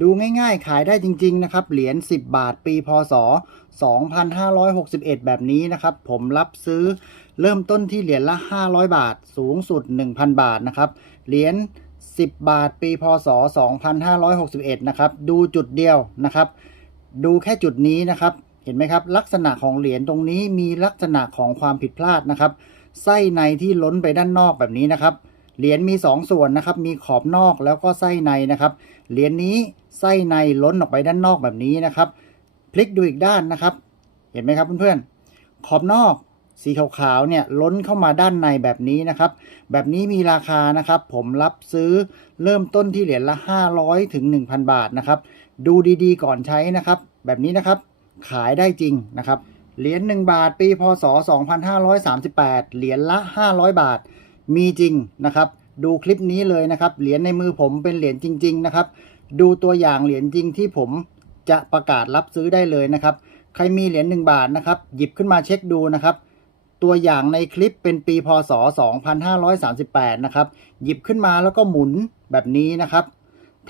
ดูง่ายๆ ขายได้จริง ๆ นะครับ เหรียญ 10 บาทปีพศ 2561 แบบนี้นะครับ ผมรับซื้อเริ่มต้นที่เหรียญละ 500 บาท สูงสุด 1,000 บาทนะครับ เหรียญ 10 บาทปีพศ 2561 นะครับ ดูจุดเดียวนะครับ ดูแค่จุดนี้นะครับ เห็นไหมครับ ลักษณะของเหรียญตรงนี้มีลักษณะของความผิดพลาดนะครับ ไส้ในที่ล้นไปด้านนอกแบบนี้นะครับ เหรียญมี 2 ส่วนนะครับ มีขอบนอกแล้วก็ไส้ในนะครับ เหรียญนี้ไส้ในล้นออกไปด้านนอกแบบนี้นะครับ พลิกดูอีกด้านนะครับ เห็นไหมครับเพื่อนๆ ขอบนอกสีขาวๆเนี่ยล้นเข้ามาด้านในแบบนี้นะครับ แบบนี้มีราคานะครับ ผมรับซื้อเริ่มต้นที่เหรียญละ 500 ถึง 1,000 บาทนะครับ ดูดีๆ ก่อนใช้นะครับ แบบนี้นะครับ ขายได้จริงนะครับ เหรียญ1บาท ปีพศ 2538 เหรียญละ 500 บาท มีจริงนะครับ ดูคลิปนี้เลยนะครับ เหรียญในมือผมเป็นเหรียญจริง ๆ นะครับ ดูตัวอย่างเหรียญจริงที่ผมจะประกาศรับซื้อได้เลยนะครับ ใครมีเหรียญ1บาทนะครับ หยิบขึ้นมาเช็คดูนะครับ ตัวอย่างในคลิปเป็นปีพศ 2538 นะครับ หยิบขึ้นมาแล้วก็หมุนแบบนี้นะครับ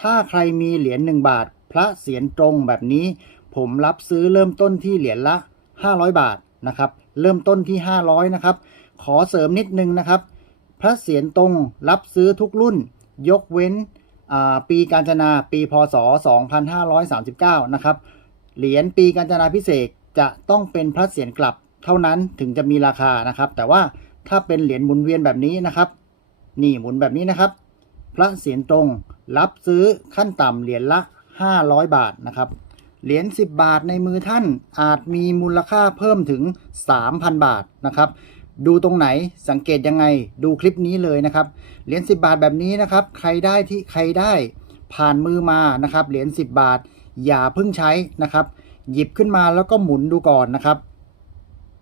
ถ้าใครมีเหรียญ1บาท พระเสียรตรงแบบนี้ ผมรับซื้อเริ่มต้นที่เหรียญละ 500 บาทนะครับ เริ่มต้นที่ 500 นะครับ ขอเสริมนิดนึงนะครับ พระเสียรตรงรับซื้อทุกรุ่น ยกเว้นปีการจนาปีพศ 2539 นะครับ เหรียญปีการจนาพิเศษจะต้องเป็นพระเสียรกลับเท่านั้นถึงจะมีราคานะครับ แต่ว่าถ้าเป็นเหรียญหมุนเวียนแบบนี้นะครับ นี่หมุนแบบนี้นะครับ พระเสียรตรงรับซื้อขั้นต่ำเหรียญละ 500 บาทนะครับ เหรียญ10 บาทในมือท่านอาจมีมูลค่าเพิ่มถึง 3,000 บาทนะครับ ดูตรงไหนสังเกตยังไงดูคลิปนี้เลยนะครับ เหรียญ10 บาทแบบนี้นะครับ ใครได้ที่ใครได้ผ่านมือมานะครับ เหรียญ10 บาท อย่าเพิ่งใช้นะครับ หยิบขึ้นมาแล้วก็หมุนดูก่อนนะครับ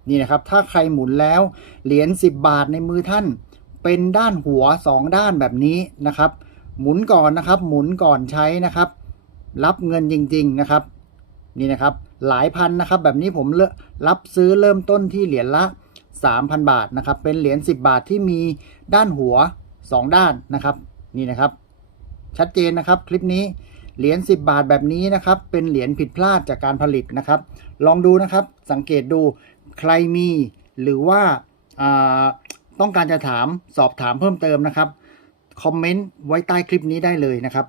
นี่นะครับ ถ้าใครหมุนแล้ว เหรียญ10 บาทในมือท่าน เป็นด้านหัว 2 ด้านแบบนี้นะครับ หมุนก่อนนะครับ หมุนก่อนใช้นะครับ รับเงินจริง ๆนะครับ นี่นะครับ หลายพันนะครับ แบบนี้ผมรับซื้อเริ่มต้นที่เหรียญละ 3,000 บาทนะครับ เป็นเหรียญ10 บาทที่มีด้านหัว 2 ด้านนะครับ นี่นะครับ ชัดเจนนะครับคลิปนี้เหรียญ10 บาทแบบนี้นะครับ เป็นเหรียญผิดพลาดจากการผลิตนะครับ ลองดูนะครับสังเกตดูใครมีหรือว่าอ่าต้องการจะถามสอบถามเพิ่มเติมนะครับ คอมเมนต์ไว้ใต้คลิปนี้ได้เลยนะครับ